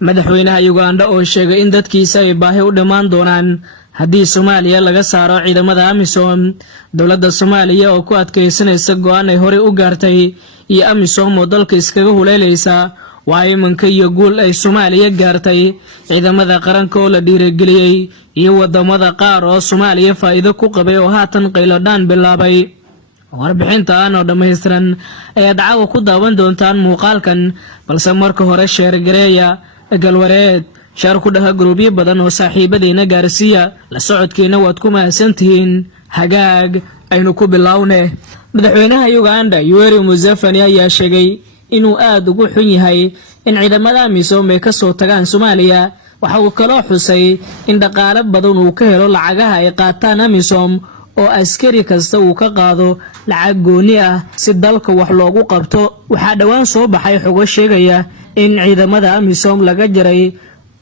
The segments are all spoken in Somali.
madaxweynaha Uganda oo sheegay in dadkiisa ay baahi u dhamaan doonaan haddii Soomaaliya laga saaro ciidamada AMISOM. dowladda Soomaaliya oo ku adkeysanaysa go'aan ay hore u gaartay iyo AMISOM oo dalka iskaga huleelaysa waa imanka iyo guul ay Soomaaliya gaartay ciidamada qaranka oo la dhiirigeliyay iyo wadamada qaar oo Soomaaliya faa'iido ku qabay oo haatan qayladaan bilaabay. warbixinta aan oo dhameystiran ayaa dacwo ku daawan doontaan muuqaalkan, balse marka hore sheer gareeya galwareed shar ku dhaha gruubyo badan oo saaxiibadeena gaarsiiya la socodkeena waad ku mahadsantihiin. hagaag aynu ku bilownay. madaxweynaha Uganda Yoweri Museveni ayaa sheegay inuu aad ugu xun yahay in ciidamada AMISOM ay ka soo tagaan Soomaaliya. waxa uu kaloo xusay in dhaqaale badan uu ka helo lacagaha ay qaataan AMISOM oo askari kasta uu ka qaado lacag gooni ah si dalka wax loogu qabto. waxaa dhawaan soo baxay xogo sheegaya in ciidamada AMISOM laga jaray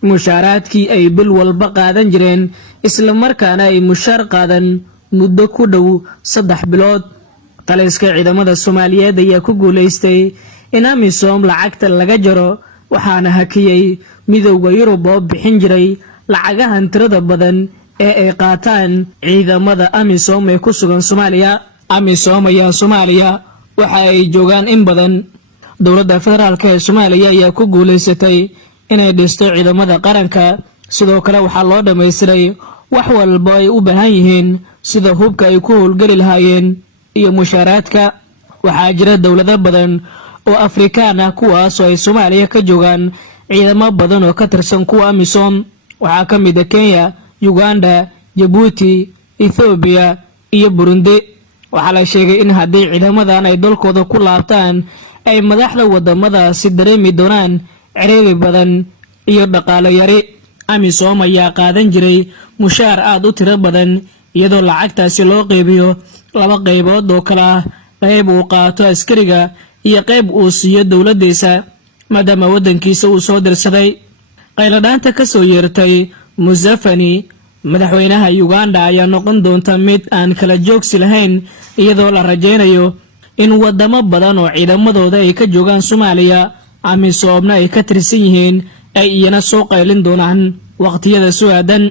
mushaaraadkii ay bil walba qaadan jireen, isla markaana ay mushaar qaadan muddo ku dhow 3 bilood. taliska ciidamada Soomaaliyeed ayaa ku guuleystay in AMISOM lacagta laga jaro, waxaana hakiyay midowga Yurub oo bixin jiray lacagahan tirada badan ee ay qaataan ciidamada AMISOM ee ku sugan Soomaaliya. AMISOM ayaa Soomaaliya waxa ay joogaan in badan. dowladda federaalka ee Soomaaliya ayaa ku guuleysatay inay dhisto ciidamada qaranka, sidoo kale waxaa loo dhameystiray wax walba ay u baahan yihiin sida hubka ay ku howlgali lahaayeen iyo mushaaraadka. waxaa jira dowlado badan oo Afrikaan ah kuwaas oo ay Soomaaliya ka joogaan ciidamo badan oo ka tirsan kuwa AMISOM. waxaa ka mid ah Kenya, Uganda, Djibouti, Ethiopia iyo Burundi. waxaa la sheegay in haddii ciidamadan ay dalkooda ku laabtaan ay madaxda wadamadaasi dareemi doonaan ciriiri badan iyo dhaqaale yari. AMISOM ayaa qaadan jiray mushaar aad u tiro badan, iyadoo lacagtaasi loo qeybiyo 2 qaybood oo kala ah qayb uu qaato askariga iyo qayb uu siiyo dowladdiisa maadaama wadankiisa uu soo dirsaday. qayladhaanta ka soo yeertay Museveni madaxweynaha Uganda ayaa noqon doonta mid aan kala joogsi lahayn, iyadoo la rajaynayo in wadamo badan oo ciidamadooda ay ka joogaan Soomaaliya AMISOMna ay ka tirsan yihiin ay iyana soo qaylin doonaan waqtiyada soo aadan.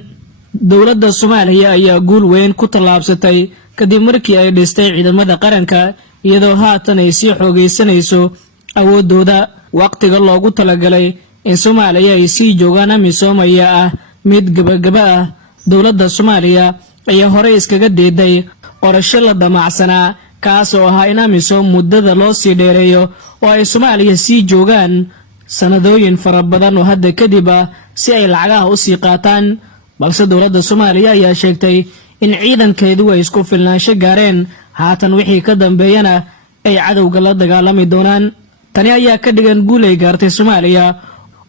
dowladda Soomaaliya ayaa guul weyn ku tallaabsatay kadib markii ay dhistay ciidamada qaranka, iyadoo haatan ay sii xoogeysanayso awoodooda. waqtiga loogu talagalay in Soomaaliya ay sii joogaan AMISOM ayaa ah mid gabagaba ah. dowladda Soomaaliya ayaa hore iskaga deeday qorasho la damacsanaa kaas oo ahaa in AMISOM muddada loo sii dheereeyo oo ay Soomaaliya sii joogaan sanadooyin fara badan oo hadda kadib ah si ay lacagaha u sii qaataan. balse dowladda Soomaaliya ayaa sheegtay in ciidankeedu ay isku filnaansho gaareen, haatan wixii ka dambeeyana ay cadowga la dagaalami doonaan. tani ayaa ka dhigan guul ay gaartay Soomaaliya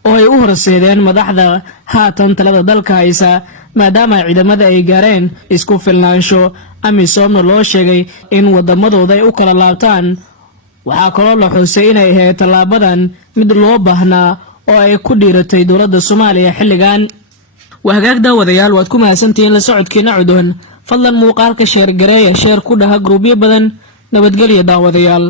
oo ay u horseedeen madaxda haatan talada dalka haysa, maadaama ciidamada ay gaareen isku filnaansho. AMISOMna loo sheegay in wadamadooda ay u kala laabtaan. waxaa kaloo la xusay inay ahayd tallaabadan mid loo baahnaa oo ay ku dhiiratay dowladda Soomaaliya xilligan. wahagaag daawadayaal waad ku mahadsantihiin la socodkeena cudun. fadlan muuqaalka sheer gareeya sheer ku dhaha gruubyo badan. nabadgelyo daawadayaal.